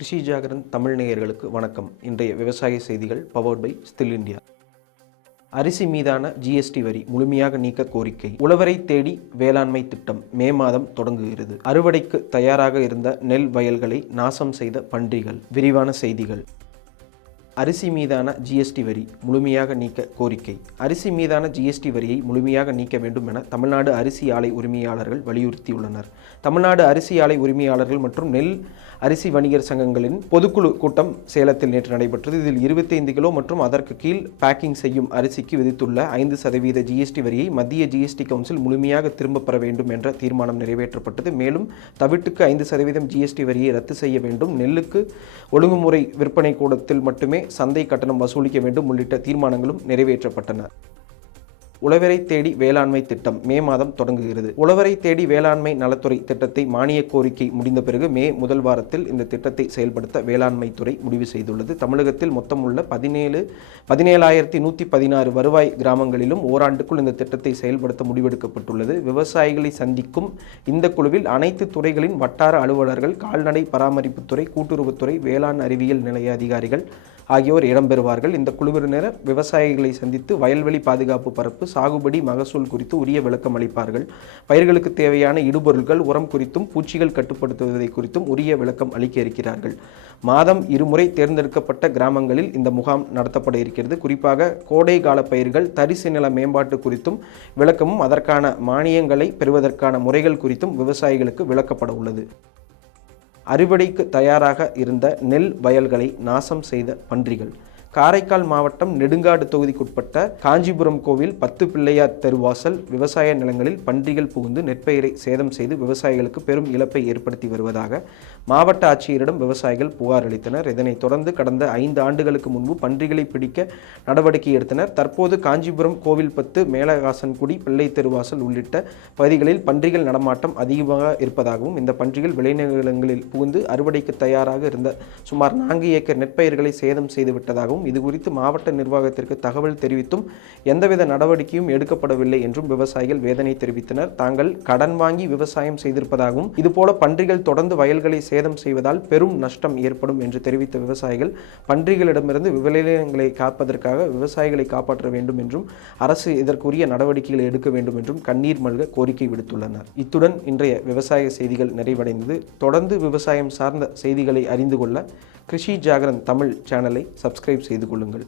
கிருஷி ஜாகரன் தமிழ் நேயர்களுக்கு வணக்கம். இன்றைய விவசாய செய்திகள் பவர்ட் பை ஸ்டில் இந்தியா அரிசி மீதான ஜிஎஸ்டி வரி முழுமையாக நீக்க கோரிக்கை. உழவரை தேடி வேளாண்மை திட்டம் மே மாதம் தொடங்குகிறது. அறுவடைக்கு தயாராக இருந்த நெல் வயல்களை நாசம் செய்த பன்றிகள். விரிவான செய்திகள். அரிசி மீதான ஜிஎஸ்டி வரி முழுமையாக நீக்க கோரிக்கை. அரிசி மீதான ஜிஎஸ்டி வரியை முழுமையாக நீக்க வேண்டும் என தமிழ்நாடு அரிசி ஆலை உரிமையாளர்கள் வலியுறுத்தியுள்ளனர். தமிழ்நாடு அரிசி ஆலை உரிமையாளர்கள் மற்றும் நெல் அரிசி வணிகர் சங்கங்களின் பொதுக்குழு கூட்டம் சேலத்தில் நேற்று நடைபெற்றது. இதில் 25 கிலோ மற்றும் அதற்கு கீழ் பேக்கிங் செய்யும் அரிசிக்கு விதித்துள்ள ஐந்து சதவீத ஜிஎஸ்டி வரியை மத்திய ஜிஎஸ்டி கவுன்சில் முழுமையாக திரும்பப் பெற வேண்டும் என்ற தீர்மானம் நிறைவேற்றப்பட்டது. மேலும் தவிட்டுக்கு ஐந்து சதவீதம் ஜிஎஸ்டி வரியை ரத்து செய்ய வேண்டும். நெல்லுக்கு ஒழுங்குமுறை விற்பனை கூடத்தில் மட்டுமே சந்தை கட்டணம் வசூலிக்க வேண்டும் உள்ளிட்ட தீர்மானங்களும் நிறைவேற்றப்பட்டன. உழவரை தேடி வேளாண்மை திட்டம் மே மாதம் தொடங்குகிறது. உழவரை தேடி வேளாண்மை நலத்துறை திட்டத்தை மானிய கோரிக்கை முடிந்த பிறகு மே முதல் வாரத்தில் இந்த திட்டத்தை செயல்படுத்த வேளாண்மை துறை முடிவு செய்துள்ளது. தமிழகத்தில் மொத்தம் உள்ள பதினேழு பதினேழாயிரத்தி நூற்றி பதினாறு வருவாய் கிராமங்களிலும் ஓராண்டுக்குள் இந்த திட்டத்தை செயல்படுத்த முடிவெடுக்கப்பட்டுள்ளது. விவசாயிகளை சந்திக்கும் இந்த குழுவில் அனைத்து துறைகளின் வட்டார அலுவலர்கள் கால்நடை பராமரிப்புத்துறை கூட்டுறவுத்துறை வேளாண் அறிவியல் நிலைய அதிகாரிகள் ஆகியோர் இடம்பெறுவார்கள். இந்த குழுவினர் விவசாயிகளை சந்தித்து வயல்வெளி பாதுகாப்பு பரப்பு சாகுபடி மகசூல் குறித்து உரிய விளக்கம் அளிப்பார்கள். பயிர்களுக்கு தேவையான இடுபொருள்கள் உரம் குறித்தும் பூச்சிகள் கட்டுப்படுத்துவதை குறித்தும் உரிய விளக்கம் அளிக்க இருக்கிறார்கள். மாதம் இருமுறை தேர்ந்தெடுக்கப்பட்ட கிராமங்களில் இந்த முகாம் நடத்தப்பட இருக்கிறது. குறிப்பாக கோடை கால பயிர்கள் தரிசு நில மேம்பாட்டு குறித்தும் விளக்கமும் அதற்கான மானியங்களை பெறுவதற்கான முறைகள் குறித்தும் விவசாயிகளுக்கு விளக்கப்பட உள்ளது. அறுவடைக்கு தயாராக இருந்த நெல் வயல்களை நாசம் செய்த பன்றிகள். காரைக்கால் மாவட்டம் நெடுங்காடு தொகுதிக்குட்பட்ட காஞ்சிபுரம் கோவில் பத்து பிள்ளையார் தெருவாசல் விவசாய நிலங்களில் பன்றிகள் புகுந்து நெற்பயிரை சேதம் செய்து விவசாயிகளுக்கு பெரும் இழப்பை ஏற்படுத்தி வருவதாக மாவட்ட ஆட்சியரிடம் விவசாயிகள் புகார் அளித்தனர். இதனைத் தொடர்ந்து கடந்த ஐந்து ஆண்டுகளுக்கு முன்பு பன்றிகளை பிடிக்க நடவடிக்கை எடுத்தனர். தற்போது காஞ்சிபுரம் கோவில் பத்து மேலகாசன்குடி பிள்ளை தெருவாசல் உள்ளிட்ட பகுதிகளில் பன்றிகள் நடமாட்டம் அதிகமாக இருப்பதாகவும் இந்த பன்றிகள் விளைநிலங்களில் புகுந்து அறுவடைக்கு தயாராக இருந்த சுமார் நான்கு ஏக்கர் நெற்பயிர்களை சேதம் செய்து விட்டதாகவும் இது குறித்து மாவட்ட நிர்வாகத்திற்கு தகவல் தெரிவித்தும் எந்தவித நடவடிக்கையும் எடுக்கப்படவில்லை என்றும் விவசாயிகள் வேதனை தெரிவித்தனர். தாங்கள் கடன் வாங்கி விவசாயம் செய்திருப்பதாகவும் இதுபோல பன்றிகள் தொடர்ந்து வயல்களை சேதம் செய்வதால் பெரும் நஷ்டம் ஏற்படும் என்று தெரிவித்த விவசாயிகள் பன்றிகளிடமிருந்து விளைநிலங்களை காப்பதற்காக விவசாயிகளை காப்பாற்ற வேண்டும் என்றும் அரசு இதற்குரிய நடவடிக்கைகளை எடுக்க வேண்டும் என்றும் கண்ணீர் மல்க கோரிக்கை விடுத்துள்ளனர். இத்துடன் இன்றைய விவசாய செய்திகள் நிறைவடைந்தது. தொடர்ந்து விவசாயம் சார்ந்த செய்திகளை அறிந்து கொள்ள கிருஷி ஜாகரன் தமிழ் சேனலை சப்ஸ்கிரைப் செய்து கொள்ளுங்கள்.